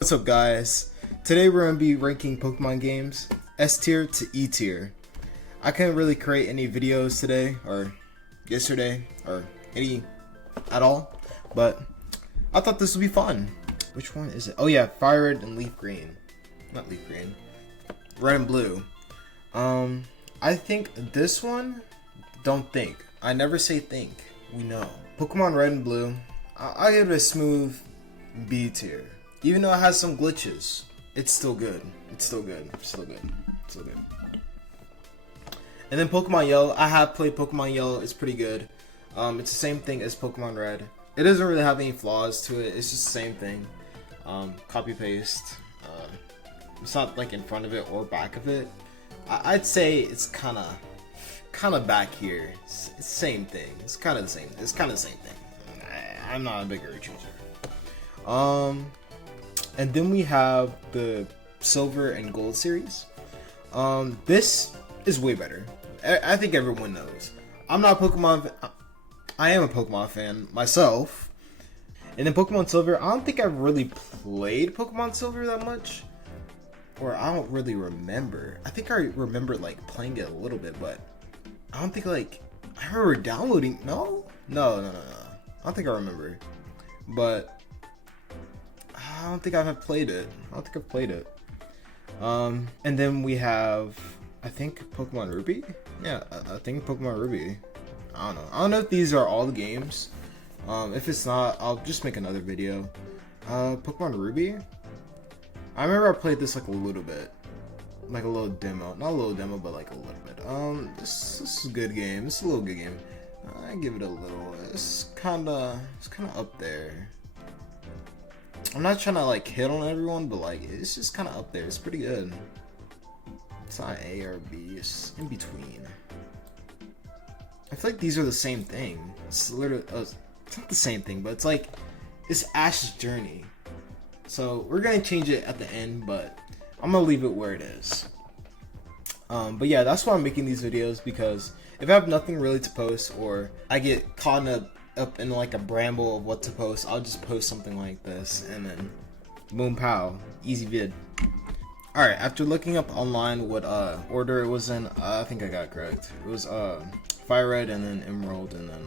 What's up, guys? Today we're going to be ranking Pokemon games S tier to E tier. I couldn't really create any videos today or yesterday or any at all, but I thought this would be fun. Which one is it? Oh yeah, Fire Red and Leaf Green. Not Leaf Green. Red and Blue. I think this one, don't think. I never say think. We know. Pokemon Red and Blue, I give it a smooth B tier. Even though it has some glitches, it's still good. It's still good. Still good. Still good. And then Pokemon Yellow. I have played Pokemon Yellow. It's pretty good. It's the same thing as Pokemon Red. It doesn't really have any flaws to it. It's just the same thing. Copy paste. It's not like in front of it or back of it. I'd say it's kind of back here. It's the same thing. It's kind of the same. It's kind of the same thing. I'm not a bigger chooser. And then we have the Silver and Gold series. This is way better. I think everyone knows. I'm not a Pokemon. I am a Pokemon fan myself. And then Pokemon Silver, I don't think I've really played Pokemon Silver that much. Or I don't really remember. I think I remember like playing it a little bit, but I don't think like I remember downloading. No. I don't think I remember. But I don't think I've played it. And then we have, I think, Pokemon Ruby? Yeah, I think Pokemon Ruby. I don't know if these are all the games. If it's not, I'll just make another video. Pokemon Ruby? I remember I played this like a little bit. Like a little demo. Not a little demo, but like a little bit. This is a good game. This is a little good game. I give it a little. It's kinda up there. I'm not trying to like hit on everyone, but like it's just kind of up there. It's pretty good. It's not A or B. It's in between. I feel like these are the same thing. It's literally it's not the same thing, but it's like it's Ash's journey. So we're gonna change it at the end, but I'm gonna leave it where it is. But yeah, that's why I'm making these videos, because if I have nothing really to post or I get caught up in like a bramble of what to post, I'll just post something like this and then boom pow, easy vid. Alright, after looking up online what order it was in, I think I got it correct. It was Fire Red and then Emerald and then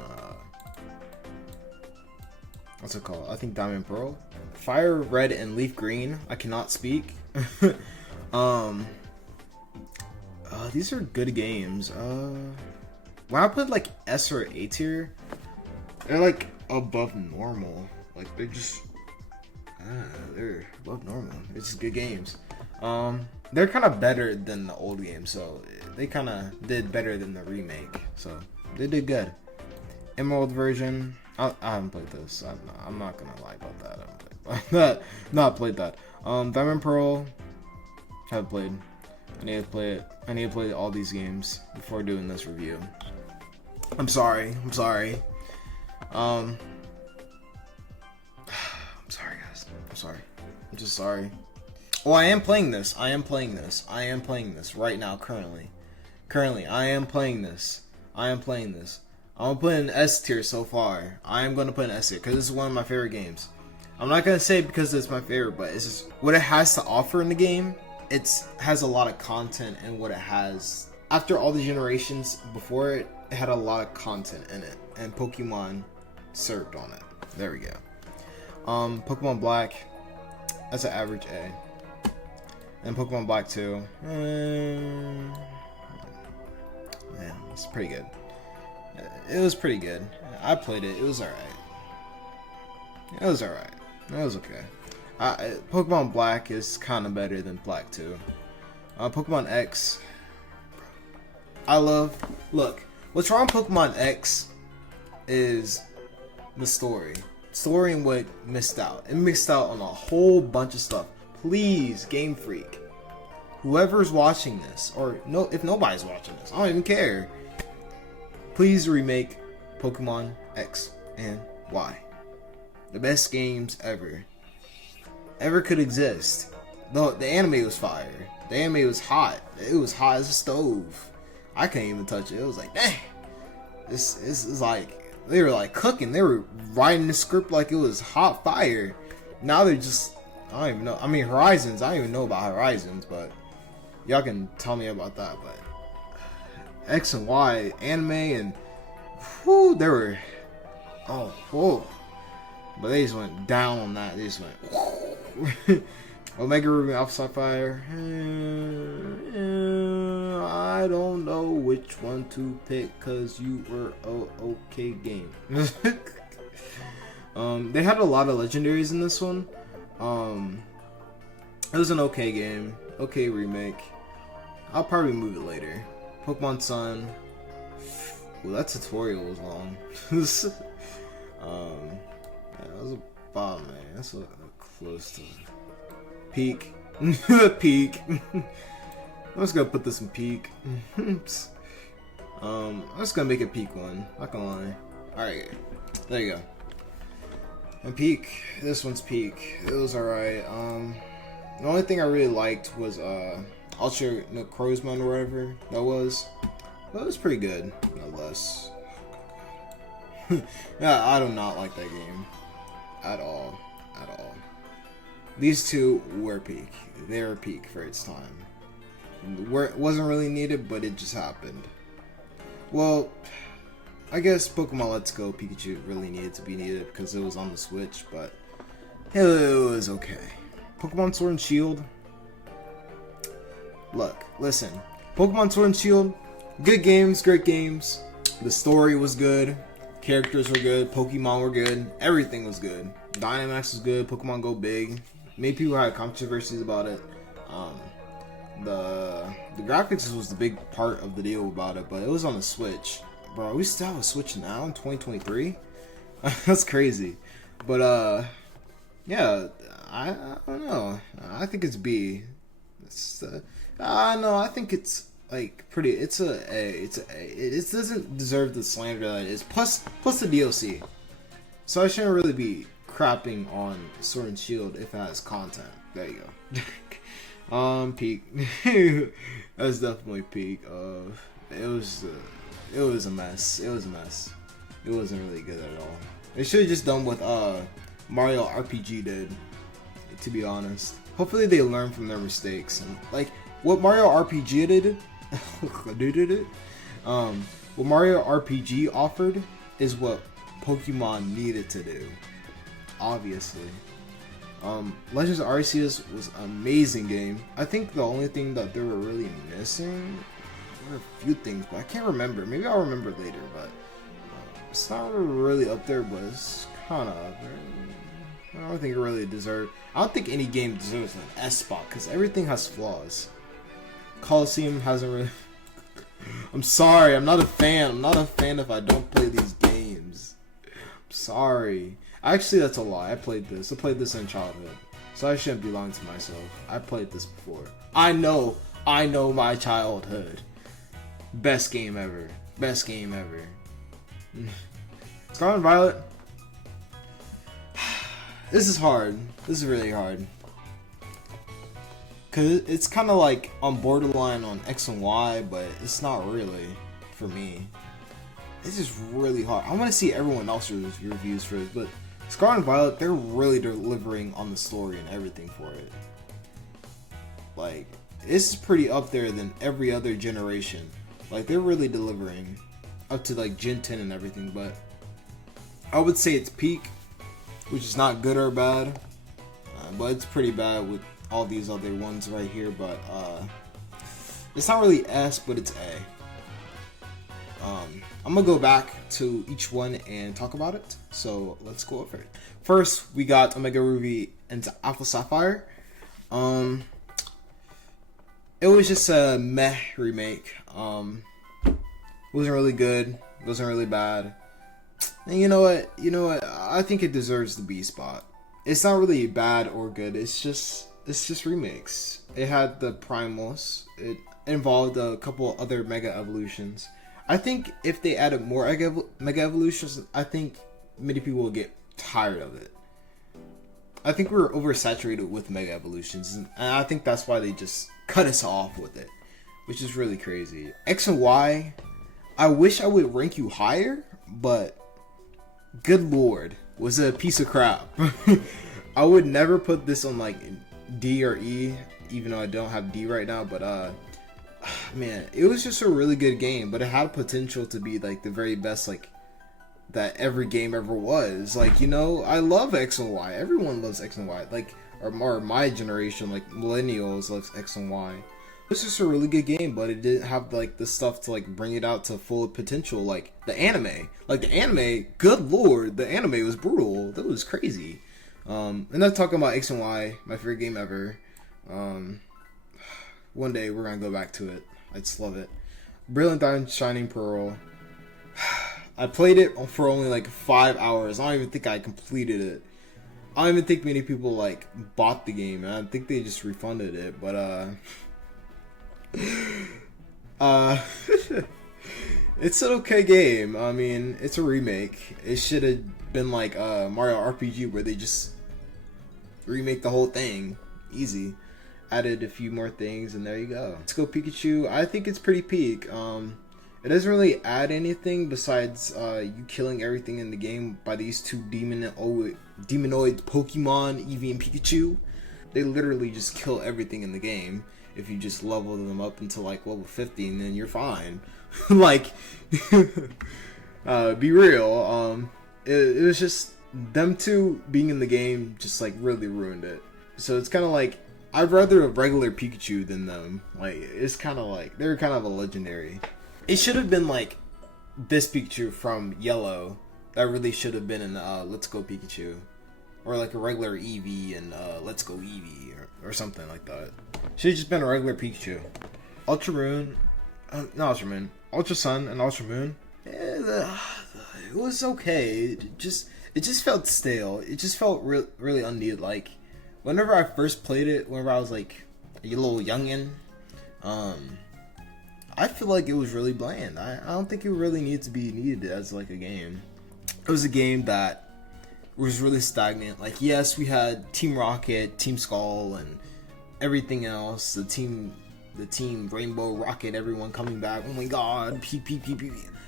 what's it called? I think Diamond Pearl. Fire Red and Leaf Green. I cannot speak. These are good games. When I put like S or A tier, they're like above normal. Like they're just they're above normal. It's just good games. They're kind of better than the old games, so they kind of did better than the remake. So they did good. Emerald version. I haven't played this. I'm not gonna lie about that. I haven't played that. Not played that. Diamond Pearl. Haven't played. I need to play it. I need to play all these games before doing this review. I'm sorry. I'm sorry, guys. I'm just sorry. Oh, I am playing this right now, currently. I am playing this. I'm gonna put in S tier so far. I am gonna put in S tier because this is one of my favorite games. I'm not gonna say because it's my favorite, but it's just what it has to offer in the game. It has a lot of content, and what it has after all the generations before it had a lot of content in it, and Pokemon served on it. There we go. Pokemon Black, that's an average A. And Pokemon Black 2, man, it's pretty good. It was pretty good. I played it. It was alright. It was okay. Pokemon Black is kind of better than Black 2. Pokemon X, look, what's wrong with Pokemon X is the story and what missed out. It missed out on a whole bunch of stuff. Please, Game Freak, whoever's watching this, or no, if nobody's watching this, I don't even care. Please remake Pokemon X and Y. The best games ever could exist. The anime was fire. The anime was hot. It was hot as a stove. I couldn't even touch it. It was like, dang. This is like, they were like cooking. They were writing the script like it was hot fire. Now they're just, I don't even know. I mean, Horizons. I don't even know about Horizons, but y'all can tell me about that. But X and Y anime and whoo, they were whoa. But they just went down on that. They just went Omega Ruby Alpha Sapphire. I don't know which one to pick because you were okay game. They had a lot of legendaries in this one. It was an okay game, okay remake. I'll probably move it later. Pokemon Sun. Well, that tutorial was long. Yeah, that was about, man. That's close to peak. Peak. I'm just gonna put this in peak. I'm just gonna make it peak one. Not gonna lie. Alright, there you go. And peak. This one's peak. It was alright. The only thing I really liked was Ultra Necrozma or whatever that was. But it was pretty good, nonetheless. Yeah, I do not like that game at all. At all. These two were peak. They were peak for its time. It wasn't really needed, but it just happened. Well, I guess Pokemon Let's Go Pikachu really needed to be needed because it was on the Switch, but it was okay. Pokemon Sword and Shield. Look, listen. Pokemon Sword and Shield, good games, great games. The story was good. Characters were good. Pokemon were good. Everything was good. Dynamax was good. Pokemon Go big. Many people had controversies about it. The graphics was the big part of the deal about it, but it was on the Switch. Bro, we still have a Switch now in 2023? That's crazy. But, yeah, I don't know. I think it's B. No, I think it's, like, pretty, it's a A. It's a A. It doesn't deserve the slander that it is. Plus the DLC. So I shouldn't really be crapping on Sword and Shield if it has content. There you go. Peak. That's definitely peak. It was a mess. It was a mess. It wasn't really good at all. They should have just done what Mario RPG did, to be honest. Hopefully they learn from their mistakes. And like what Mario RPG did, what Mario RPG offered is what Pokemon needed to do. Obviously. Legends of Arceus was an amazing game. I think the only thing that they were really missing were a few things, but I can't remember. Maybe I'll remember later, but it's not really up there, but it's kind of up there. I don't think it really deserves. I don't think any game deserves an S spot because everything has flaws. Coliseum hasn't really. I'm sorry, I'm not a fan. I'm not a fan if I don't play these games. I'm sorry. Actually, that's a lie. I played this. I played this in childhood. So I shouldn't be lying to myself. I played this before. I know my childhood. Best game ever. Best game ever. Scarlet and Violet. This is hard. This is really hard. Cause it's kind of like on borderline on X and Y, but it's not really for me. It's just really hard. I want to see everyone else's reviews for it, but Scarlet and Violet, they're really delivering on the story and everything for it. Like, this is pretty up there than every other generation. Like, they're really delivering up to like Gen 10 and everything, but I would say it's peak, which is not good or bad, but it's pretty bad with all these other ones right here, but it's not really S, but it's A. I'm gonna go back to each one and talk about it, so let's go over it. First, we got Omega Ruby and Alpha Sapphire. It was just a meh remake. Wasn't really good, wasn't really bad. And you know what? I think it deserves the B spot. It's not really bad or good. It's just remakes. It had the primals. It involved a couple other Mega Evolutions. I think if they added more Mega Evolutions, I think many people will get tired of it. I think we were oversaturated with Mega Evolutions, and I think that's why they just cut us off with it, which is really crazy. X and Y, I wish I would rank you higher, but good lord, was it a piece of crap. I would never put this on like D or E, even though I don't have D right now, but man, it was just a really good game, but it had potential to be like the very best like that every game ever was. Like, you know, I love X and Y. Everyone loves X and Y. Like, or my generation, like millennials, loves X and Y. It's just a really good game, but it didn't have like the stuff to like bring it out to full potential. Like the anime, good lord, the anime was brutal. That was crazy. And that's talking about X and Y, my favorite game ever. One day we're gonna go back to it. I just love it. Brilliant Diamond, Shining Pearl. I played it for only like 5 hours. I don't even think I completed it. I don't even think many people like bought the game. I think they just refunded it. But it's an okay game. I mean, it's a remake. It should have been like Mario RPG, where they just remake the whole thing. Easy. Added a few more things, and there you go. Let's Go Pikachu. I think it's pretty peak. It doesn't really add anything besides you killing everything in the game by these two demonoid Pokemon, Eevee and Pikachu. They literally just kill everything in the game if you just level them up until like level 50, and then you're fine. Like, be real. It was just them two being in the game just like really ruined it. So it's kind of like, I'd rather a regular Pikachu than them. Like, it's kind of like, they're kind of a legendary. It should have been like this Pikachu from Yellow. That really should have been in Let's Go Pikachu. Or like a regular Eevee and Let's Go Eevee or something like that. Should have just been a regular Pikachu. Ultra Moon, not Ultra Moon, Ultra Sun and Ultra Moon. It was okay. It just felt stale. It just felt really unneeded. Like, whenever I first played it, whenever I was like a little youngin', I feel like it was really bland. I don't think it really needed to be needed as like a game. It was a game that was really stagnant. Like, yes, we had Team Rocket, Team Skull, and everything else. The team Rainbow Rocket, everyone coming back. Oh my god, peep.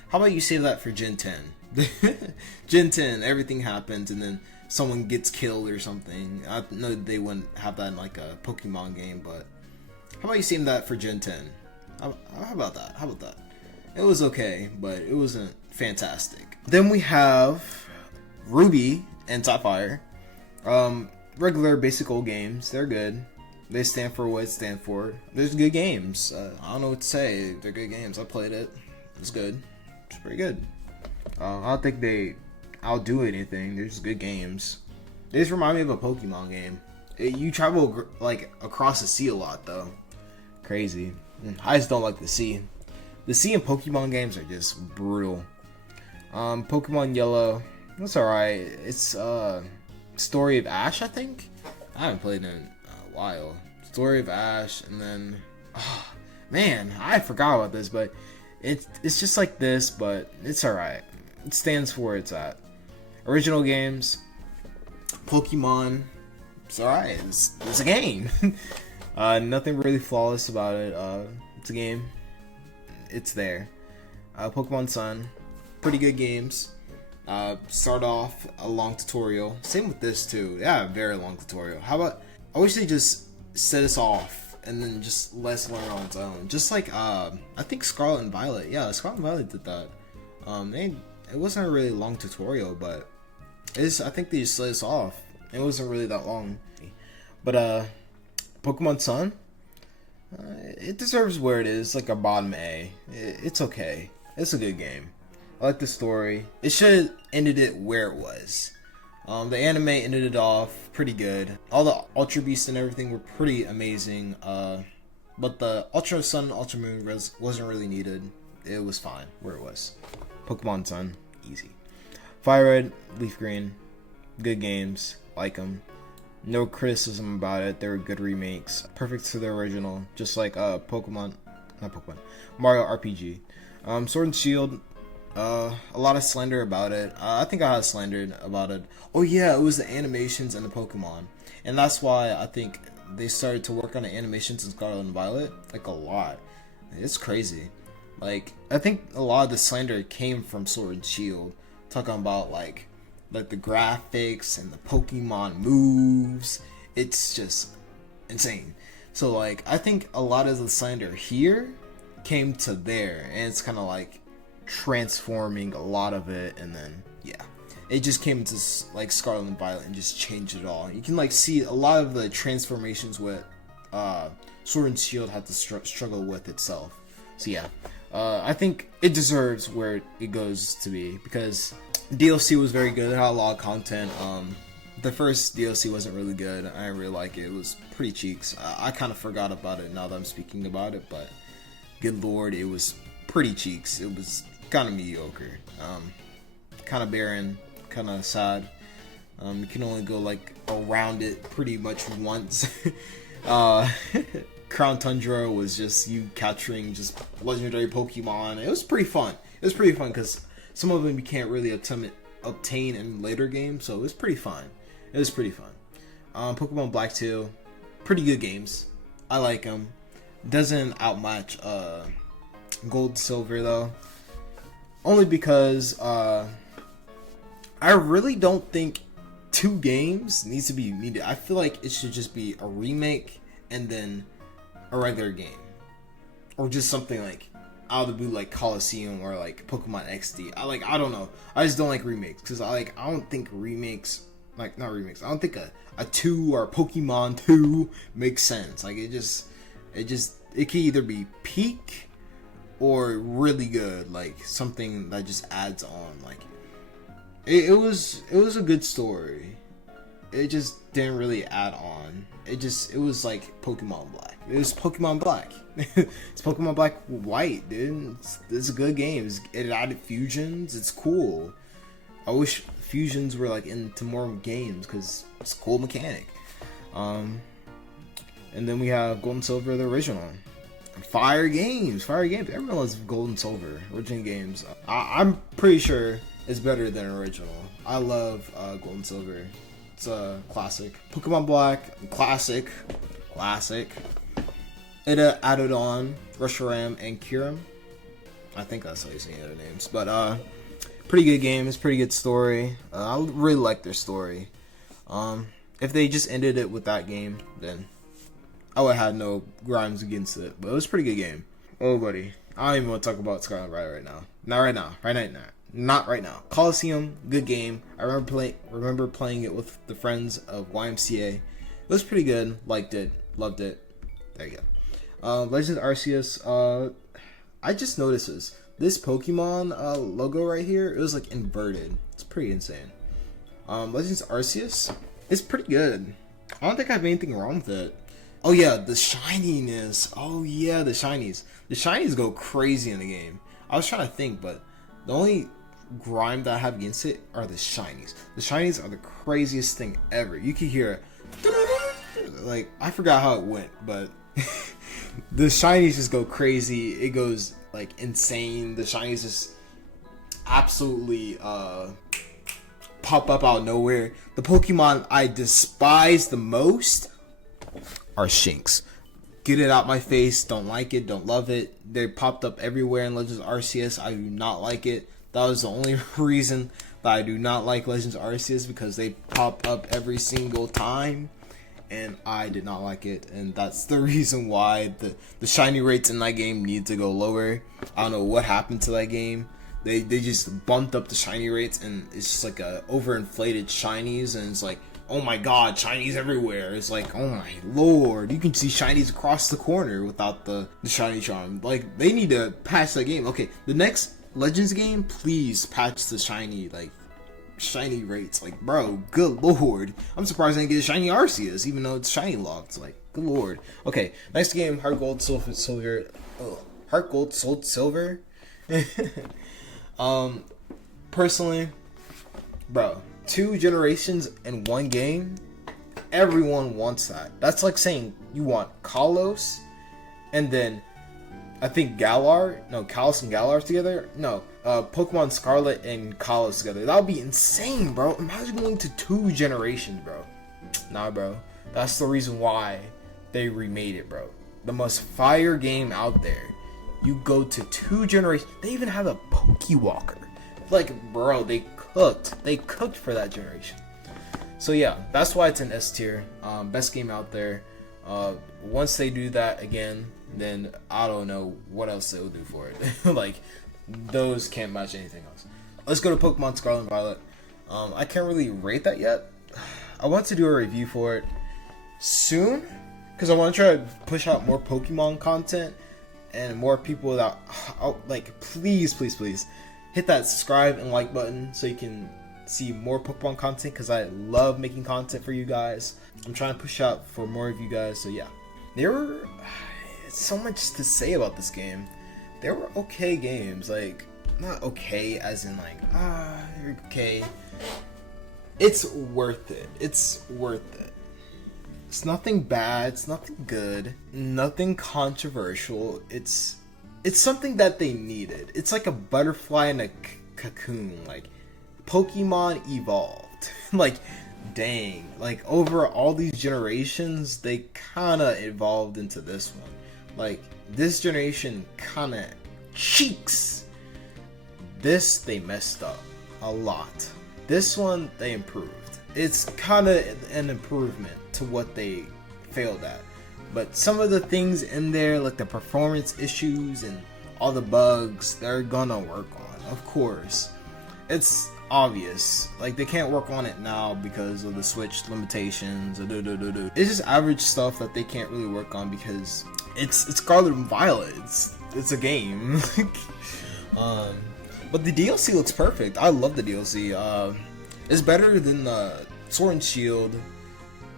How about you save that for Gen 10? Gen 10, everything happens, and then someone gets killed or something. I know they wouldn't have that in like a Pokemon game, but how about you save that for Gen 10? How about that? It was okay, but it wasn't fantastic. Then we have Ruby and Sapphire. Regular basic old games. They're good. They stand for what it stands for. There's good games. I don't know what to say. They're good games. I played it. It's good. It's pretty good. I don't think they outdo anything. They're just good games. They just remind me of a Pokemon game. You travel like across the sea a lot though. Crazy. I just don't like the sea. The sea in Pokemon games are just brutal. Pokemon Yellow, that's alright. It's Story of Ash, I think. I haven't played in a while. Story of Ash, and then man, I forgot about this, but it's just like this, but it's alright. It stands for where it's at. Original games, Pokemon, it's alright. It's a game. Nothing really flawless about it. It's a game. It's there. Pokemon Sun, pretty good games. Start off a long tutorial. Same with this too. Yeah, a very long tutorial. How about, I wish they just set us off and then just let us learn on its own. Just like I think Scarlet and Violet. Yeah, Scarlet and Violet did that. It wasn't a really long tutorial, but I think they just let us off. It wasn't really that long. But Pokemon Sun, it deserves where it is, like a bottom A. It's okay. It's a good game. I like the story. It should have ended it where it was. The anime ended it off pretty good. All the Ultra Beasts and everything were pretty amazing. But the Ultra Sun and Ultra Moon wasn't really needed. It was fine where it was. Pokemon Sun, easy. Fire Red, Leaf Green, good games. Like them. No criticism about it. They were good remakes. Perfect to the original. Just like Mario RPG. Sword and Shield, a lot of slander about it. I think I had slandered about it. Oh yeah, it was the animations and the Pokemon. And that's why I think they started to work on the animations in Scarlet and Violet. Like a lot. It's crazy. Like, I think a lot of the slander came from Sword and Shield. Talking about like like the graphics and the Pokemon moves. It's just insane. So like I think a lot of the slander here came to there, and it's kind of like transforming a lot of it, and then yeah, it just came to like Scarlet and Violet and just changed it all. You can like see a lot of the transformations with Sword and Shield had to struggle with itself. So yeah, I think it deserves where it goes to be, because DLC was very good. It had a lot of content. The first DLC wasn't really good. I didn't really like it. It was pretty cheeks. I kind of forgot about it now that I'm speaking about it, but good lord, it was pretty cheeks. It was kind of mediocre. Kind of barren, kind of sad. You can only go like around it pretty much once. Crown Tundra was just you capturing just legendary Pokemon. It was pretty fun. It was pretty fun because some of them you can't really obtain in later games, so it was pretty fun. It was pretty fun. Pokemon Black 2, pretty good games. I like them. Doesn't outmatch Gold Silver though, only because I really don't think 2 games needs to be needed. I feel like it should just be a remake and then a regular game, or just something like out of the blue like Coliseum or like Pokemon XD. I don't know. I just don't like remakes because I don't think remakes, like not remakes. I don't think a 2 or a Pokemon 2 makes sense. Like it can either be peak or really good, like something that just adds on. Like it was a good story. It just didn't really add on. It was like Pokemon Black. It was Pokemon Black. It's Pokemon Black White, dude. It's a good game. It added fusions. It's cool. I wish fusions were like into more games because it's a cool mechanic. And then we have Gold and Silver, the original. Fire games. Everyone loves Gold and Silver, original games. I'm pretty sure it's better than original. I love Gold and Silver. It's a classic. Pokemon Black, classic. It added on Reshiram and Kyurem. I think that's how you say their names. But pretty good game. It's pretty good story. I really like their story. If they just ended it with that game, then I would have had no grimes against it. But it was a pretty good game. Oh, buddy. I don't even want to talk about Scarlet right now. Not right now. Not right now. Coliseum, good game. I remember playing it with the friends of YMCA. It was pretty good. Liked it. Loved it. There you go. Legends Arceus. I just noticed this Pokemon logo right here. It was like inverted. It's pretty insane. Legends Arceus is pretty good. I don't think I have anything wrong with it. Oh yeah, the shininess. Oh yeah, the shinies. The shinies go crazy in the game. I was trying to think, but the only grime that I have against it are the shinies. The shinies are the craziest thing ever. You can hear like I forgot how it went, but the shinies just go crazy. It goes like insane. The shinies just absolutely pop up out of nowhere. The Pokemon I despise the most are Shinx. Get it out my face. Don't like it. Don't love it. They popped up everywhere in Legends Arceus. I do not like it. That was the only reason that I do not like Legends Arceus, because they pop up every single time, and I did not like it. And that's the reason why the shiny rates in that game need to go lower. I don't know what happened to that game. They just bumped up the shiny rates, and it's just like a overinflated shinies, and it's like, oh my god, shinies everywhere. It's like, oh my lord, you can see shinies across the corner without the shiny charm. Like, they need to patch that game. Okay, the next Legends game, please patch the shiny rates. Like, bro, good lord. I'm surprised I didn't get a shiny Arceus, even though it's shiny locked. Like, good lord. Okay, next game, Heart Gold, Silver. Heart Gold, Soul Silver. Personally, bro, 2 generations in one game, everyone wants that. That's like saying you want Kalos and then I think Kalos and Galar together. No, Pokemon Scarlet and Kalos together. That would be insane, bro. Imagine going to 2 generations, bro. Nah, bro. That's the reason why they remade it, bro. The most fire game out there. You go to 2 generations. They even have a Pokewalker. Like, bro, they cooked. They cooked for that generation. So yeah, that's why it's an S tier. Best game out there. Once they do that again, then I don't know what else they'll do for it. Like, those can't match anything else. Let's go to Pokemon Scarlet and Violet. I can't really rate that yet. I want to do a review for it soon, because I want to try to push out more Pokemon content and more people that, like, please hit that subscribe and like button so you can see more Pokemon content, because I love making content for you guys. I'm trying to push out for more of you guys, so yeah. There were so much to say about this game. There were okay games, like, not okay as in like, you're okay. It's worth it. It's worth it. It's nothing bad, it's nothing good, nothing controversial. It's something that they needed. It's like a butterfly in a cocoon. Like, Pokemon evolved. Like, dang. Like, over all these generations, they kind of evolved into this one. Like, this generation kind of cheeks. This, they messed up a lot. This one, they improved. It's kind of an improvement to what they failed at. But some of the things in there, like the performance issues and all the bugs, they're gonna work on, of course. It's obvious. Like, they can't work on it now because of the Switch limitations. It's just average stuff that they can't really work on because it's Scarlet and Violet. It's a game. But the DLC looks perfect. I love the DLC. It's better than the Sword and Shield,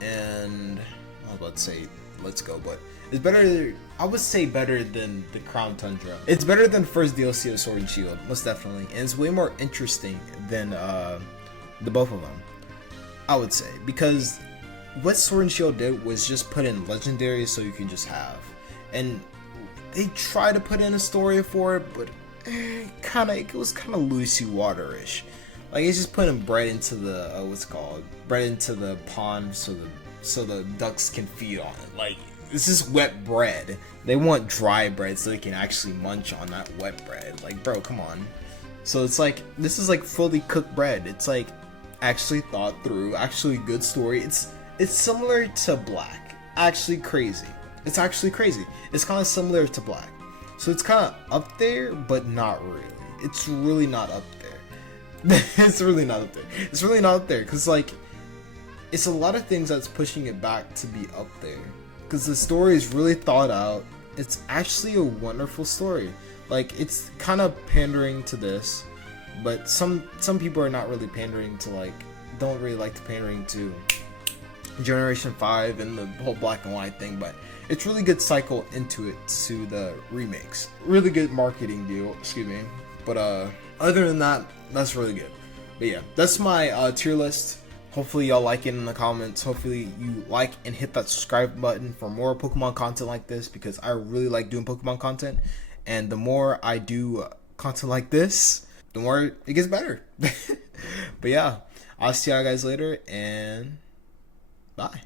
and I was about to say Let's Go, but it's better. I would say better than the Crown Tundra. It's better than the first DLC of Sword and Shield, most definitely, and it's way more interesting than the both of them, I would say, because what Sword and Shield did was just put in legendaries so you can just have, and they tried to put in a story for it, but it was kind of Lucy Water-ish. Like, it's just putting bread into the bread into the pond so the ducks can feed on it. Like, it's just wet bread. They want dry bread so they can actually munch on that wet bread. Like, bro, come on. So it's like, this is like fully cooked bread. It's like actually thought through, actually good story. It's similar to Black. Actually crazy. It's actually crazy. It's kind of similar to Black. So it's kind of up there, but not really. It's really not up there. It's really not up there. It's really not up there, because, like, it's a lot of things that's pushing it back to be up there. Because the story is really thought out. It's actually a wonderful story. Like, it's kind of pandering to this, but some people are not really pandering to, like, don't really like the pandering to Generation 5 and the whole black and white thing, but it's really good cycle into it to the remakes. Really good marketing deal, excuse me. But other than that, that's really good. But yeah, that's my tier list. Hopefully y'all like it in the comments. Hopefully you like and hit that subscribe button for more Pokemon content like this, because I really like doing Pokemon content. And the more I do content like this, the more it gets better. But yeah, I'll see y'all guys later, and bye.